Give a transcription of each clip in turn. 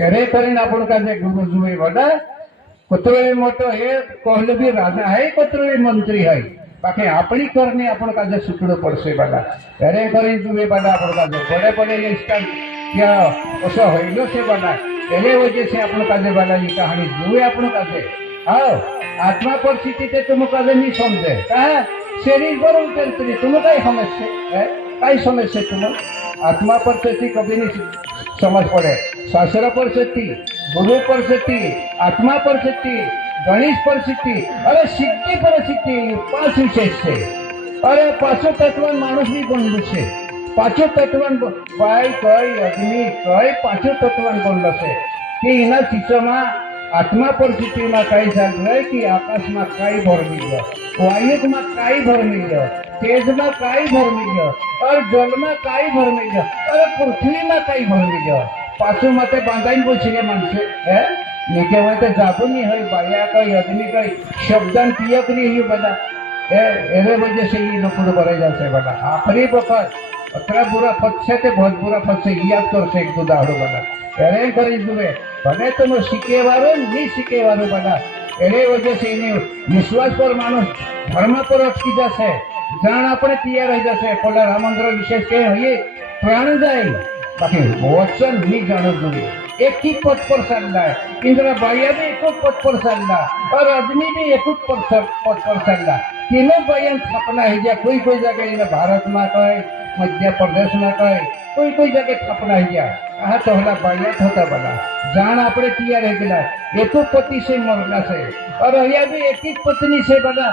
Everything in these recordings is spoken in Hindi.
एरे करीने आपण काजे गुरु जुए बड़ा कोतवेळी मोठो हे कोहले भी राजा है कोतवेळी मंत्री है बाकी अपनी करनी आपण काजे सुटड़ो पड़से बड़ा एरे करी जुए बड़ा आपण काजे बड़े बड़े लिस्टन क्या ओसो होइलो से बड़ा एरे वजह से आपण काजे बड़ा ये कहानी जुए आपण काजे आओ आत्मा परिस्थिति ते तुम काजे नहीं समझे कहा शरीर पर उतरती तुम काय समस्या है काय समस्या तुम आत्मा परिस्थिति कभी नहीं समझ पड़े शास्त्र परिस्थिति गुरु परिस्थिति आत्मा परिस्थिति गणेश परिस्थिति अरे सिद्धि परिस्थिति 5 विशेष से अरे पांचों तत्वन मानुष भी बनलू से पांचों तत्वन भाई कई अग्नि कई पांचों तत्वन बनल से कि इना चीजों में आत्मा परिस्थिति में कई चाल रहे कि आकाश में कई भर मिल वायु में कई भर मिल तेज में कई भर मिल और जल में कई भर मिल और पृथ्वी में कई भर मिल पाछू मते बांधाई बोले मानसे है निके मते जागुनी है बाया कई अग्नि कई शब्दन पियक नहीं हुई बड़ा एरे वजह से ये लोग बड़े जाते बड़ा आखिरी वक्त अतरा बुरा फट से ते बहुत बुरा फट से याद कर से एक दो दाड़ो बड़ा एरे करी जुए भले तुम सीखे वारो नहीं सीखे वारो बड़ा एरे वजह से विश्वास पर मानुष धर्म पर अटकी जासे जान अपने तैयार रह जासे पहला रामंद्र विशेष के है प्राण जाए बाकी वचन नहीं जानो जुए एक ही पद पर चलना है इंदिरा बाइया भी एक पद पर चलना और आदमी भी एक पद पर चलना तीनों बयान छापना है जा कोई कोई जगह भारत में कहे मध्य प्रदेश में कहे कोई जगह छापना है जा कहा तो हला बाइया होता बना जान अपने तैयार है गिला एक पति से मरना से और यह भी एक ही पत्नी से बना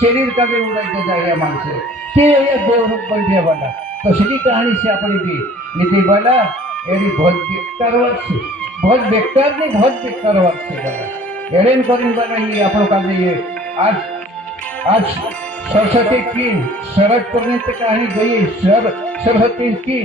शरीर का भी उड़ाई जाए मन से कि दो रूप बन गया बना तो सही कहानी से अपनी भी नीति बना एरी बहुत बेकार वर्ष से बहुत बेकार नहीं बहुत बेकार वर्ष से बना एरेन करीन बना ये अपन का ये आज सरस्वती की शरद पूर्णिमा तक कहानी गई सरस्वती की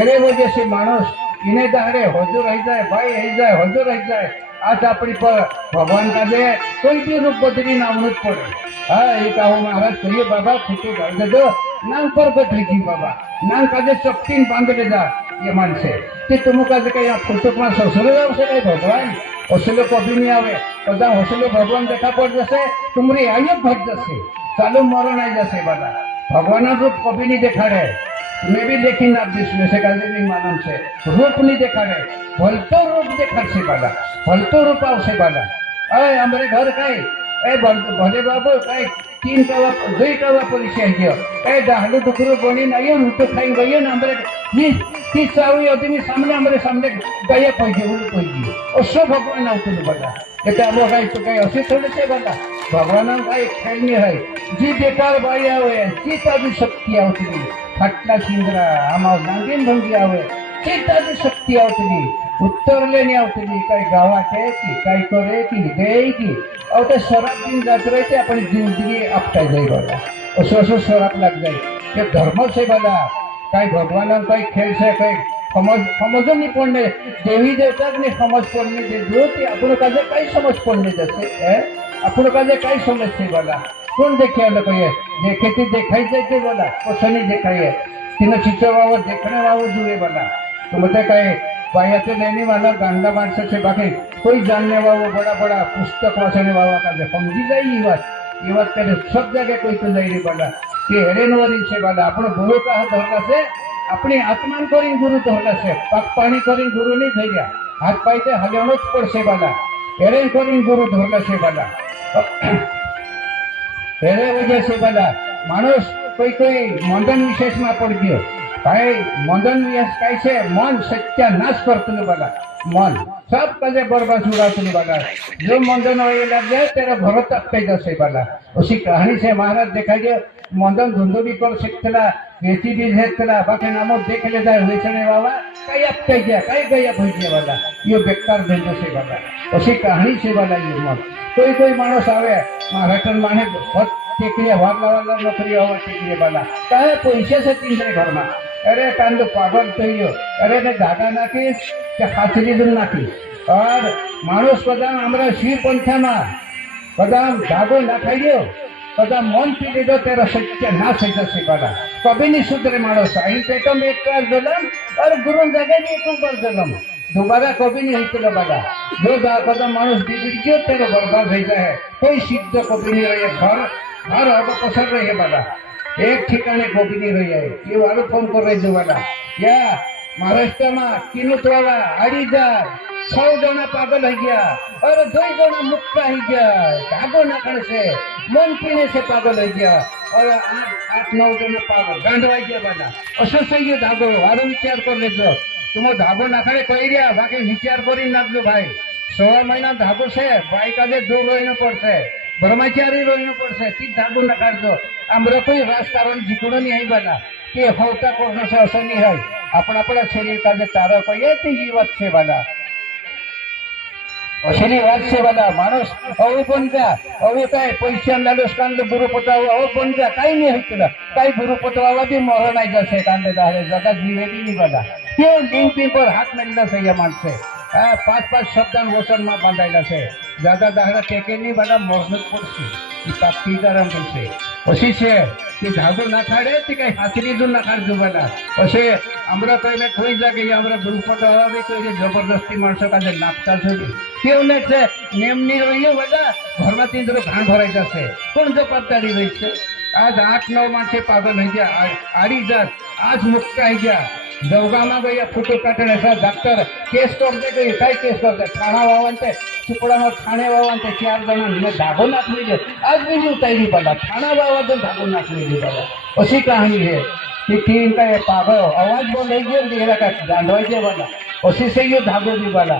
एरे वजह से मानुष इन्हें दाहरे हजूर रह जाए भाई रह जाए हजूर रह जाए आज अपनी पर भगवान का दे कोई भी रूप बदली ना अमृत पड़े हाँ ये कहो महाराज कहिए बाबा खुशी कर दे दो नाम पर बदली की बाबा नाम का दे चपटीन बांध ले जा ये मन से कि तुम का दे यहाँ फुटुक में ससुर से भगवान हौसलो कभी नहीं आवे कदा हौसलो भगवान देखा पड़ जैसे तुम्हारी आयु भट जैसे चालू मरण आई जैसे बाबा भगवान रूप कभी नहीं देखा रहे मैं भी देखी ना विश्व से नहीं मानव से रूप नहीं देखा रहे भलतो रूप देखा से बाला भलतो रूप आव से बाला अरे हमारे घर कई भले बाबू कई 3 कवा 2 कवा परिचय गयो कई डालू दुखरू बनी नहीं रूट खाई गई ना हमारे 30 आदमी सामने हमारे सामने गया कही अशो भगवान आउट बाला ये अब कहीं तो कहीं असी थोड़े से बाला भगवान का एक खेल नहीं है जी बेकार बाई आवे चीता भी शक्ति आउतली फटला सिंदरा आमाव नांगीन भंगी आवे चीता भी शक्ति आउतली उत्तर लेने आउतली कई गावा के कि कई करे कि गए कि और तो शराब दिन जाते रहे थे अपनी जिंदगी अपटा जाए बाला और सो शराब लग जाए ये धर्म से बाला कई भगवान कई खेल से कई समझ नहीं पड़ने देवी देवता नहीं समझ पड़ने दे जो अपन का कई समझ पड़ने जैसे है अपन का कई समझ से बोला कौन देखे कहिए देखे थी देखाई जाते बोला कुछ नहीं दिखाइए तीनों चीजों बाबू देखने बाबू जुए बोला तो मुझे कहे बाया तो लेने वाला गांधा मानस से बाकी कोई जानने बाबू बड़ा बड़ा पुस्तक वाचने बाबा का समझी जाए ये बात करे सब जगह कोई तो जाए बोला कि हेरेनवरी से बोला अपने गुरु का हाथ धरना से अपनी आत्मा करी गुरु धरना से पग पानी करी गुरु नहीं थी गया हाथ पाई हलियाणो ज पड़से बोला हेरेन करी गुरु धरना से बोला एरे वजह से बोला मानुष कोई मंदन विशेष में पड़ गयो भाई मंदन विशेष कैसे मन सत्यानाश करते बोला मन सब कजे बर्बाद उड़ाते बोला जो मंदन लग जाए तेरा घर तक जैसे बोला उसी कहानी से महाराज देखा गया मंदन धुंधु भी कर सकता बेची भी भेजता बाकी नामों देख लेता है बेचने बाबा कई अब गया कई गया भूल गया बोला ये बेकार भेजो से बोला उसी कहानी से बोला ये मन कोई मानस आवे महाराष्ट्र माने बहुत टेकरी वाला नौकरी हवा टेकरी वाला कहे पैसे से 3 घर में अरे कांदो पागल थयो अरे ने धागा नाखीस के हाथरी दूर नाखीस और मानुष कदम हमारा शिव पंथा में कदम धागो नाखाई दो कदम मन पी लीधो तेरा सत्य नाश है जैसे बोला कभी नहीं सुधरे मानुष इन पेटों में एक बार जन्म और गुरु जगह भी एक बार जन्म दोबारा कभी नहीं होता बाला जो कदम मानुष बिगड़ गयो तेरे बर्बाद हो जाए कोई सिद्ध कभी नहीं रहे घर घर अग पसर रहे बाला एक ठिकाने कभी नहीं रही है ये वालों फोन कर रहे जो बाला या महाराष्ट्र में किनुतवाला अड़ीजार 100 जना पागल हो गया और 2 जना मुक्का हो गया धागो नाखण से मन पीने से पागल हो गया और 8-9 जना पागल गांडवाई गया बाला असो से ये धागो वारो विचार कर लेजो तुम धागो नाखणे कही रहा बाकी विचार करी नाखजो भाई 16 महीना धागो से भाई काजे दूर रहीने पड़से ब्रह्मचारी रहीने पड़से ती धागो नाखाड़जो आमरा कोई राजकारण जीकणो नहीं है बाला के होता कोण से असर नहीं है अपना अपना शरीर काजे तारो कहिए ती ई વાત છે बाला अशेली વાત છે बाला माणूस अवे पण जा अवे काय पैसा लालूस कांदे गुरु पतावा अवे पण जा काही नाही होईतला काही गुरु पतावा बी मरण आई जसे कांदे दारे जगा जीवे बी नहीं बाला के लिंक पिंक पर हाथ मेलना से ये माणसे 5-5 शब्दान वचन में बांधायला से ज्यादा दाहरा टेके नहीं बाला मरणच पडसी ई ताकती गरम करसे अशी છે કે ધાગો ના ખાડે તે કઈ હાથરી જો ના ખાડજો બાલા અશે আমরা કઈને કોઈ જાગે আমরা ગ્રુપટ આવે કોઈ જબરદસ્તી માણસો કાજે નાખતા છોડી કેવું ને છે નેમ ની રહ્યો બાલા ઘરમાં તીંદરો ઘાણ ભરાઈ જશે કોણ જવાબદારી રહી છે आज 8-9 माणसे पागल हो गया आड़ी जात आज मुक्त हो गया जवगामा गया फोटो काटने ऐसा डॉक्टर केस करते गई कई केस करते थाना वावनते सुपड़ा में थाने वावनते 4 जना ने धागो नाख लीजिए आज भी नहीं उतारी पड़ा थाना वावन धागो नाख लीजिए पड़ा उसी कहानी है कि तीन का ये पागल आवाज बोल रही है तेरा का गांडवाई वाला उसी से ये धागो भी वाला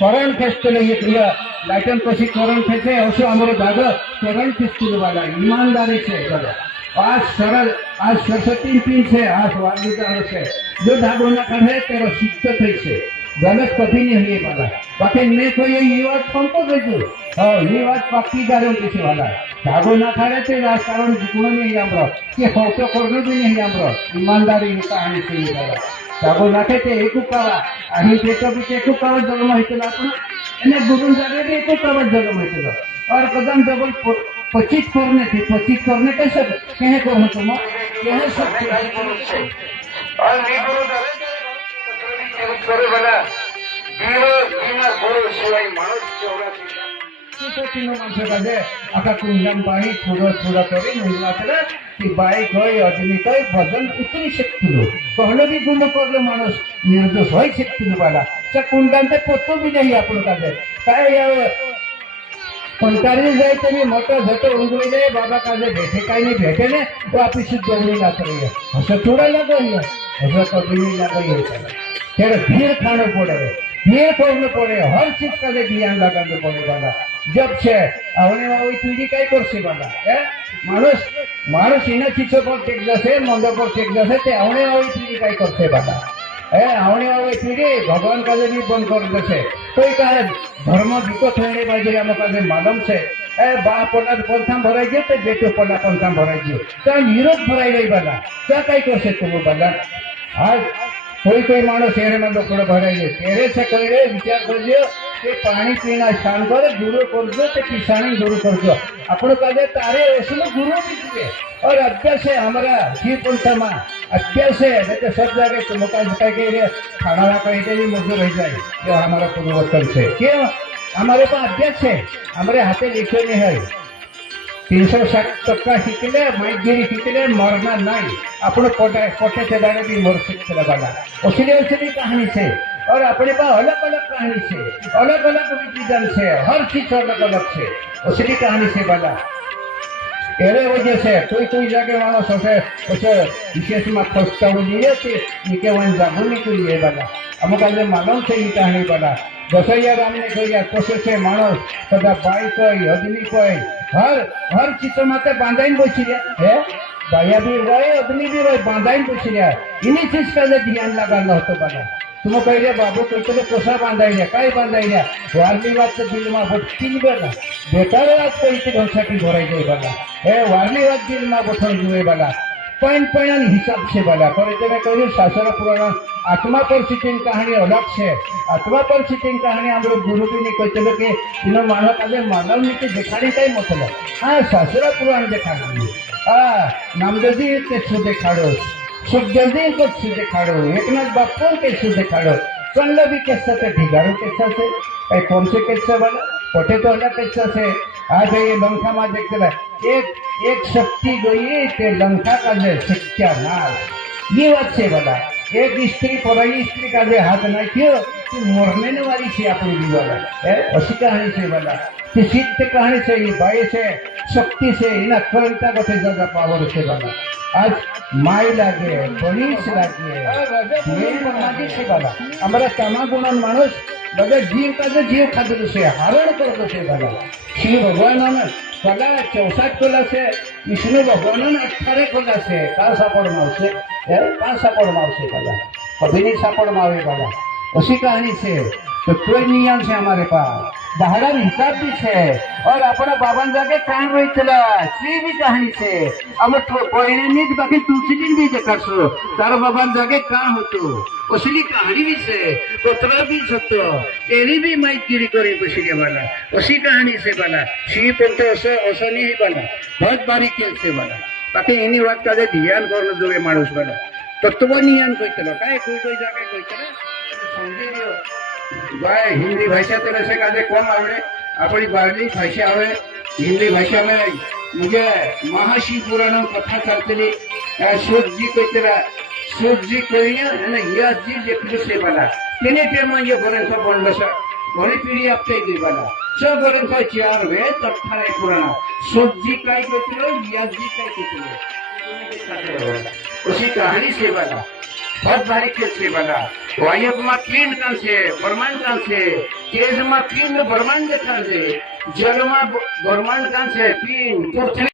करंट खेचते ये क्रिया लाइटन कशी करंट खेचे असो अमरो धागो करंट खींचते वाला ईमानदारी से वाला आज सरल आज सरस्वती पीन से आज वादविदार से जो धागो ना करे तेरो सिद्ध થઈ છે गलत कभी नहीं हुई वाला बाकी मैं कोई ये बात फोन को भेजू और ये बात पक्की गारंटी से वाला धागो ना खाड़े तो राजकारण जितना नहीं हमरो कि फोटो करने भी नहीं हमरो ईमानदारी की कहानी से ये वाला धागो नाखे ते एक उपावा आणि पेटो भी एक उपावा जन्म होइतला आपण અને ગુરુન જાગે भी एक उपावा जन्म होइतला और कदम डबल 25 करने थे 25 करने कैसे कहे करो तुम कहे सब से और नी गुरु जागे करे वाला जीरो जीना गुरु शिवाय मानुष 84 तीनों माणसं काजे आका कुंडम पाणी थोडं थोडं करे म्हणलातला की बाई कोई आदमी कोई भजन उतरी शकतो कोण भी गुण करले माणूस निर्दोष होई शकतो वाला त्या कुंडांते पोतो भी नाही आपण काजे काय यावे पंकारी जाए तो भी मोटा झटो उंगली जाए बाबा काजे बैठे काई नहीं बैठे ने तो आप इसी जोड़ी ना करिए हसे थोड़ा लगा है हसे कभी नहीं लगा है तेरे भीड़ खाने पड़े भीड़ करने पड़े हर चीज का ध्यान लगाने पड़े वाला जब से आवने वाली पीढ़ी काय करसे वाला मानुष मानुष इना चीजों पर टेक जैसे मंदो पर टेक जैसे ते आवने वाली पीढ़ी काय करसे वाला आवने वाली पीढ़ी भगवान का भी बंद कर देছে कोई कहे धर्म विकट होने बाजे हम काजे मालूम से बा पड़ा पंथाम भराई गए तो बेटो पड़ा पंथाम भराई गए तो निरोध भराई गई वाला क्या कई करसे तुम वाला आज कोई मानस शहर में लोकड़ भराई गए तेरे से कह रहे विचार कर दियो कि पानी पीना शान कर गुरु कर दो तो किसानी गुरु कर दो अपन कहते तारे उसमें गुरु भी दिए और अभ्यास है हमारा जीव पंथा में अभ्यास है नहीं सब जगह तुम कह के खाना कहीं के भी मजदूर रह जाए जो हमारा पूर्वोत्तर से क्यों हमारे पास अभ्यास है हमारे हाथे लिखे नहीं है 360 टक्का शिकले माइगिरी शिकले मरना नहीं अपन पोटे से दाने भी मर सकते वाला उसकी कहानी से और अपने पास अलग अलग कहानी से अलग अलग विधान से हर चीज अलग अलग से उसकी कहानी से वाला एरे वजह से कोई जगह मानस हसे उसे विशेष में खोजता हुए कि वन जागो निकली है वाला अमुक आज मालूम से ये कहानी वाला दसैया राम ने कहिया कोसे से मानस कदा बाई कोई आदमी कोई हर चीज माते बांधाई बची रहा है बाया भी रहे आदमी भी रहे बांधाई बची रहा इन्हीं चीज का ध्यान लगाना होता वाला तुम कह रहे बाबू कोई कोसा बांधाई रहा कई बांधाई रहा वार्ली बात तो दिल में बटकी बना बेकार बात कोई घोषाटी भराई जाए वाला वार्ली बात दिल में बठन जुए वाला पॉइंट हिसाब से वाला पर कहूँ शास्त्र पुराण आत्मा पर सीटिंग कहानी अलग से आत्मा पर सीटिंग कहानी हम गुरु भी नहीं कहते कि तीनों मानव काले मानव नीति दिखाने का ही मतलब हाँ शास्त्र पुराण दिखाना नामदेव जी कैसे दिखाड़ो सुखदेव जी कैसे दिखाड़ो एकनाथ बापू कैसे दिखाड़ो चलना भी कैसा थे ढिगारू कैसा से कौन से कैसा वाला पोटे तो अलग कैसा से आज ये लंका में देखते एक शक्ति गई ते लंका का जे सत्यानाश ये बात से वाला एक स्त्री पराई स्त्री का जे हाथ नाख्यो तो मरने वाली से अपनी भी वाला अशी कहानी से वाला सिद्ध कहानी से ये भाई से शक्ति से इना करता कथे ज्यादा पावर से वाला आज माई लागे बनीस लागे से वाला हमारा तमागुणन मानुष બધા જીવ કાજે જીવ ખાધેલું છે હરણ કરતો છે બધા શિવ ભગવાનનો કલા 64 કલા છે વિષ્ણુ ભગવાનનો 18 કલા છે કા સાપડમાં આવશે કા સાપડમાં આવશે કલા કભીની સાપડમાં આવે કલા उसी कहानी से तो कोई नियम से हमारे पास दहाड़ा हिसाब भी है और अपना बाबन जाके कान रही चला ये भी कहानी से अब कोई नहीं बाकी दूसरी दिन भी देखो तार बाबन जाके कान हो तो उसली कहानी भी से पुत्र भी सत्य तेरी भी माइगिरी करी बसी के वाला उसी कहानी से वाला शी पंत ऐसा नहीं वाला बहुत बारीकी से वाला बाकी इन्हीं बात का ध्यान करना जो मानुष वाला तत्व नियन कोई चलो काय कोई जाके कोई चलो भाई हिंदी भाषा तो ऐसे काजे कम आवड़े अपनी बारली भाषा आवे हिंदी भाषा में मुझे महाशिव पुराण कथा चलती सूर्य जी को तेरा सूर्य जी कहिया है ना यह जी देखने से बना तेने टेम ये बरन को बंद सा घणी पीढ़ी आपते गई बना सब बरन को चार वे तब थारे पुराण सूर्य जी काय कहते यह जी काय कहते उसी कहानी से बना बहुत बारीकी से बना वायु में पिंड कौन से ब्रह्मांड कौन से तेज में पिंड ब्रह्मांड कौन से जल में ब्रह्मांड कौन से पिंड